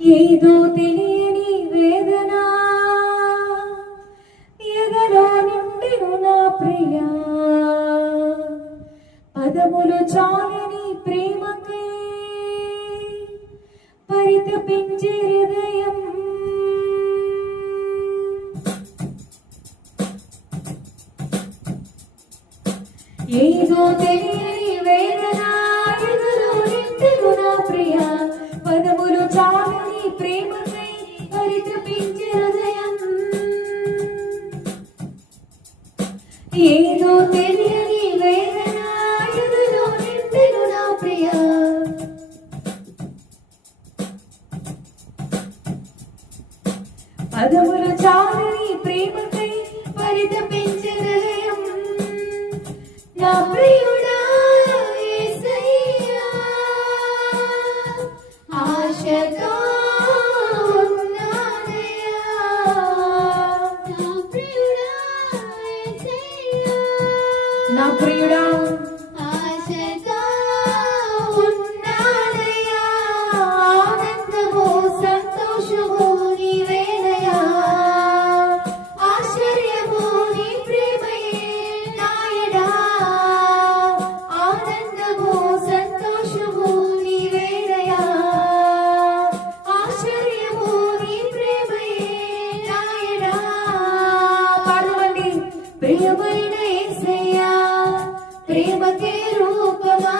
ఏదో తెలియని వేదన ఎదలో నిండెను నా ప్రియా, పదములు చాలని ప్రేమకై పరితపించే హృదయం. ఏదో తెలియని వేదన ఎదలో నిండెను నా ప్రియా, పదములు చాలని ప్రేమకై పరితపించే హృదయం. ఏదో తెలియని వేదన ఎదలో నిండెను నా ప్రియా, పదములు చాలని ప్రేమకై పరితపించే హృదయం. నా ప్రియుడా యేసయ్యా, ఆశతో ఉన్నానయ్యా. నా ప్రియుడా యేసయ్యా, నా ప్రియుడా ఆశతో ఉన్నానయ్యా. ఆనందము సంతోషము నీవేనయ్యా, ఆశ్చర్యము నీ ప్రేమయే నాయనా. ఆనందము సంతోషము నీవేనయ్యా, ఆశ్చర్యము నీ ప్రేమయే నాయనా. పాడమండి. ప్రియమైన యేసయ్యా, ప్రేమకే రూపమా,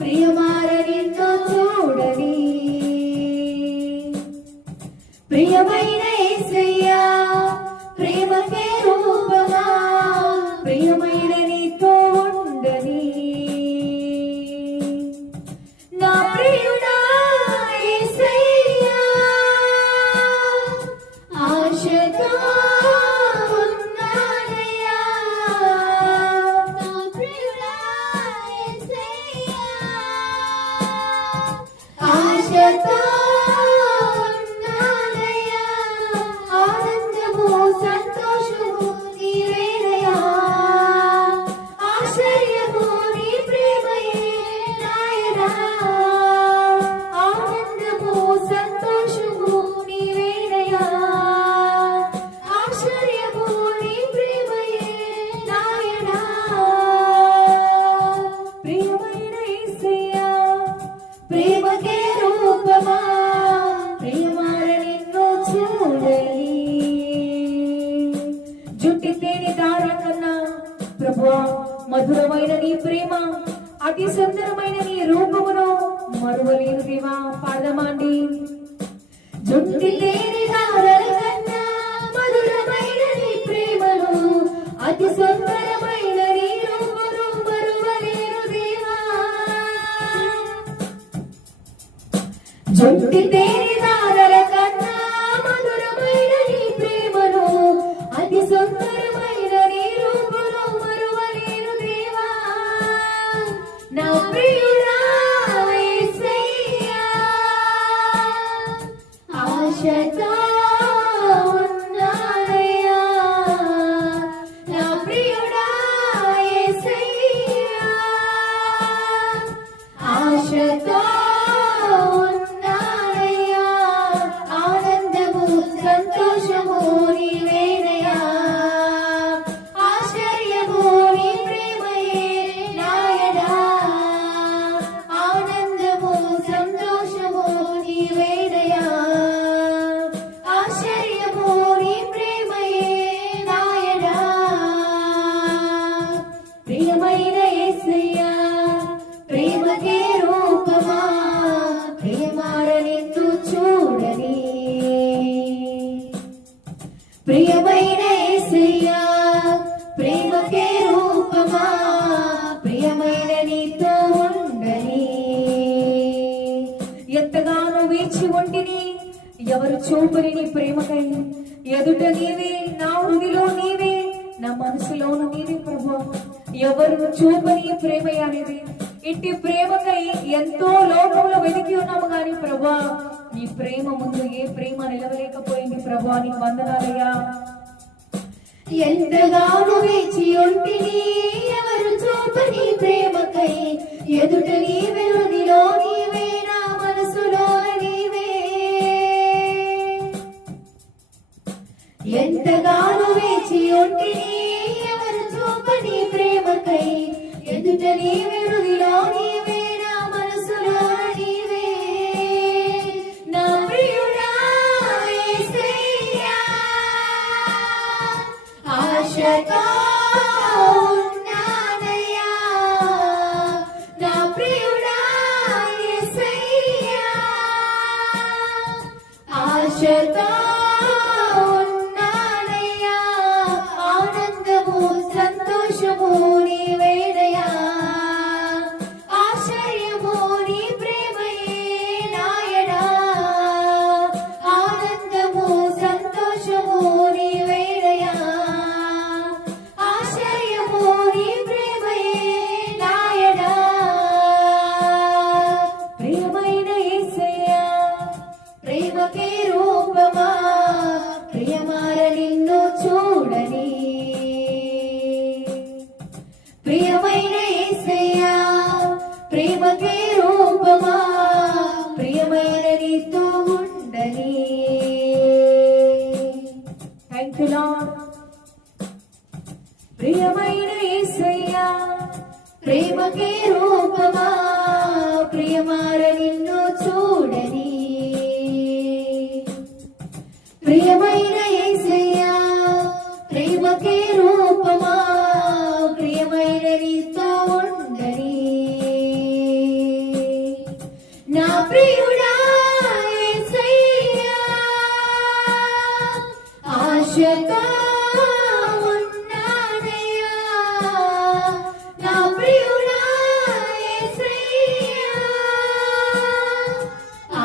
ప్రియమార నిన్ను చూడని. ప్రియమైన యేసయ్యా, ప్రేమకే రూపమా, ప్రియమైన నీతో ఉండని. నా ప్రియుడా యేసయ్యా, ఆశతో ఉన్నానయ్యా. నా ప్రియుడా యేసయ్యా, ఆశతో ఉన్నానయ్యా. ఆనందము సంతోషము నీవేనయ్యా, ఆశ్చర్యము నీ ప్రేమయే నాయనా. ఆనందము సంతోషము నీవేనయ్యా, ఆశ్చర్యము నీ ప్రేమయే నాయనా. ప్రియమైన యేసయ్యా, ప్రేమకే రూపమా, ప్రియమార నిన్ను చూడని. జుట్టి తేనె దార కన్నా ప్రభువా, మధురమైన నీ ప్రేమ, అతి సుందరమైన నీ రూపమును మరువలేను దేవా. పాడమండి. జుట్టి తేనె దారల కన్నా మధురమైన నీ ప్రేమను, అతి సుందరమైన నీ రూపమును మరువలేను దేవా. జుట్టి తేనె దారల కన్నా మధురమైన నీ ప్రేమను, అతి సుందరమైన నీ రూపమును మరువలేను దేవా. నా ప్రియుడా యేసయ్యా, ఆశతో ఉన్నానయ్యా. నా ప్రియుడా యేసయ్యా, ఆశతో ఉన్నానయ్యా. ఆనందము సంతోషము నీవేనయ్యా, ఆశ్చర్యము నీ ప్రేమయే నాయనా. ఆనందము సంతోషము నీవేనయ్యా, ఆశ్చర్యము నీ ప్రేమయే నాయనా. ప్రియమైన యేసయ్యా, ప్రేమకే రూపమా, ప్రియమార నిన్ను చూడని. ప్రియమైన యేసయ్యా, ప్రేమకే రూపమా, ప్రియమైన నీతో ఉండని. ఎంతగానో వేచి ఉంటిని, ఎవరు చూపని నీ ప్రేమకై. ఎదుట నీవే, నా హృదిలో నీవే, నా మనసులోను నీవే ప్రభు. ఎవరు చూపని ప్రేమ అనేది. ఇట్టి ప్రేమకై ఎంతో లోకంలో వెతికి ఉన్నాము గాని ప్రభా, నీ ప్రేమ ముందు ఏ ప్రేమ నిలవలేకపోయింది ప్రభా. నీకు వందనాలయ్యా. ఎంతగానో వేచి ఉంటిని, ఎవరు చూపని ప్రేమకై. ఎదుట నీవే, హృదిలో నీవే, నా మనసులో నీవే. నా ప్రియుడా యేసయ్యా ఆశతో ఉన్నానయ్యా నా ప్రియుడా యేసయ్యా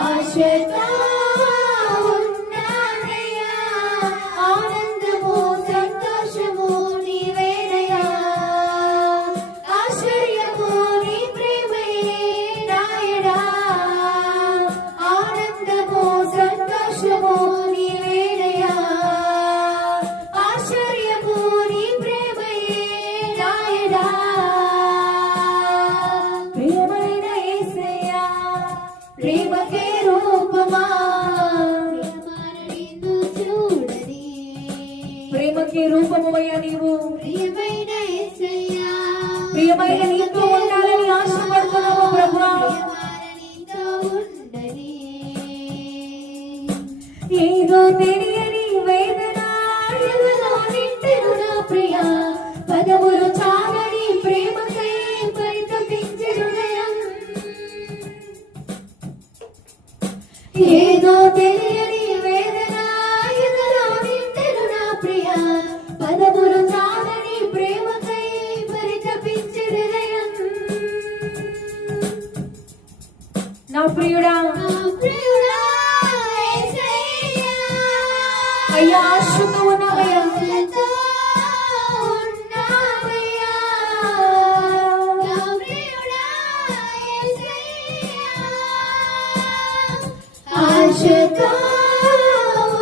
ఆశతో ఉన్నానయ్యా ఆనందము సంతోషము నీవేనయ్యా ఆశ్చర్యము నీ ప్రేమే నాయనా ఆనందము సంతోషము నీవేనయ్యా ఆశ్చర్యము నీ ప్రేమే నాయనా ప్రియమైన యేసయ్యా ప్రేమకే రూపమా ప్రేమకే రూపమయ్యా నీవు ప్రియమైన యేసయ్యా ప్రియమైన నీతో ఉండాలని ఆశపడుతున్నాము ప్రభువా నీతో ఉండని ఏదో తెలియని వేదన ఎదలో నిండెను నా ప్రియ పదములు చాలని ప్రేమకై పరితపించే హృదయం ఏదో తెలియని వేదన ఎదలో నిండెను నా ప్రియ పదములు చాలని ప్రేమకై పరితపించే హృదయం నా ప్రియుడా నా ప్రియుడా యేసయ్యా అయ్యా ఆశతో ఉన్నావయ్యా ఆశతో ఉన్నావయ్యా నా ప్రియుడా యేసయ్యా ఆశతో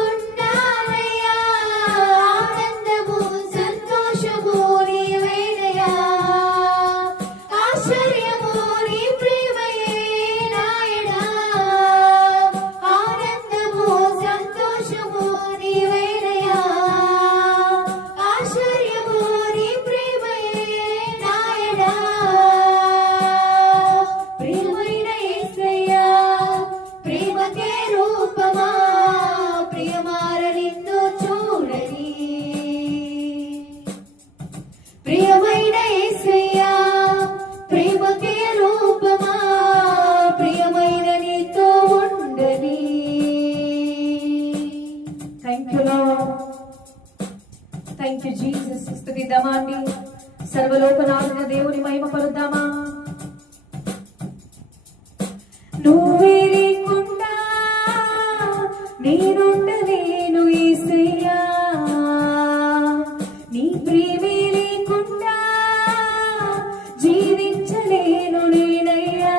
ఉన్నావయ్యా ఆనందము సంతోషము నీవేనయ్యా ఆశ్చర్యము నీ ప్రేమయే నాయనా ఆనందము సంతోషము నీవేనయ్యా ఆశ్చర్యము నీ ప్రేమయే నాయనా ప్రియమైన యేసయ్యా ప్రేమకే రూపమా ప్రియమార నిన్ను చూడని ప్రియమైన యేసయ్యా ప్రేమకే రూపమా ప్రియమైన నీతో ఉండని thank you Lord thank you Jesus స్తుతిద్దామా అండి సర్వలోకనాథుని దేవుని మహిమ పరుద్దామా నువ్వే లేకుండా నేనుండలేను యేసయ్యా నీ ప్రేమే లేకుండా జీవించలేను నేనయ్యా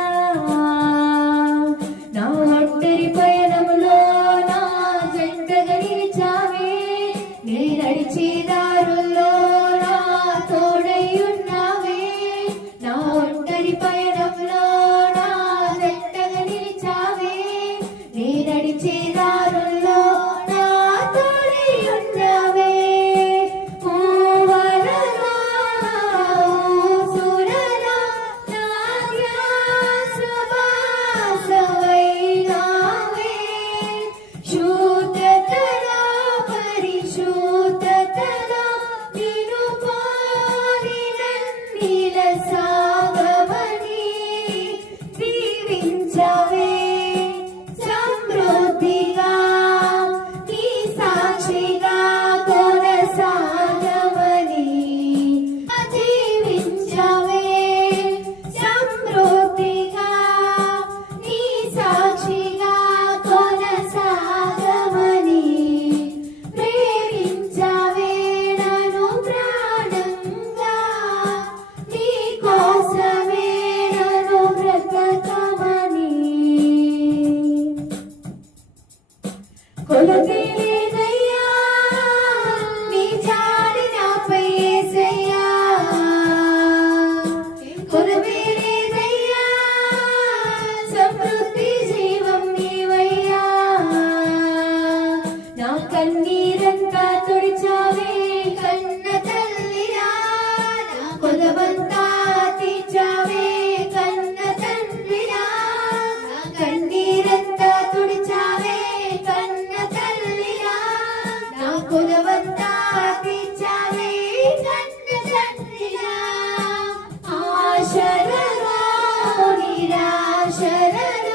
నా ఒంటరి పయనంలో నా జంటగా నిలిచావే నే నడిచే దారుల్లో నా తోడై ఉన్నావే నా ఒంటరి పయనంలో నా జంటగా నిలిచావే నే నడిచే దారుల్లో నా తోడై ఉన్నావే ఊవలలో ఊసులలో నా ధ్యాస వాసమైనావే శుద్ధతలో పరిశుద్ధతలో నిన్ను పోలినన్నిల సాగమని దీవించవే సమృద్ధిగా నీ సాక్షిగా కొనసాగమని జీవించవే సమృద్ధిగా నీ సాక్షిగా కొనసాగమని ప్రేమించవే నన్ను ప్రాణంగా నీ కోసమే నన్ను బ్రతకమని కొలతే లేదయ్యా నీ జాలి నాపై యేసయ్యా కొలవే లేదయ్యా సమృద్ధి జీవం నీవయ్యా నా కన్నీరంతా తుడిచావే కన్న తల్లిరా నా కొదవంతా తీర్చావే కన్న తండ్రిరా నా కన్నీరంతా తుడిచావే కన్న తల్లిరా నా కొదవంతా తీర్చావే కన్న తండ్రిరా ఆశలలో నిరాశలలో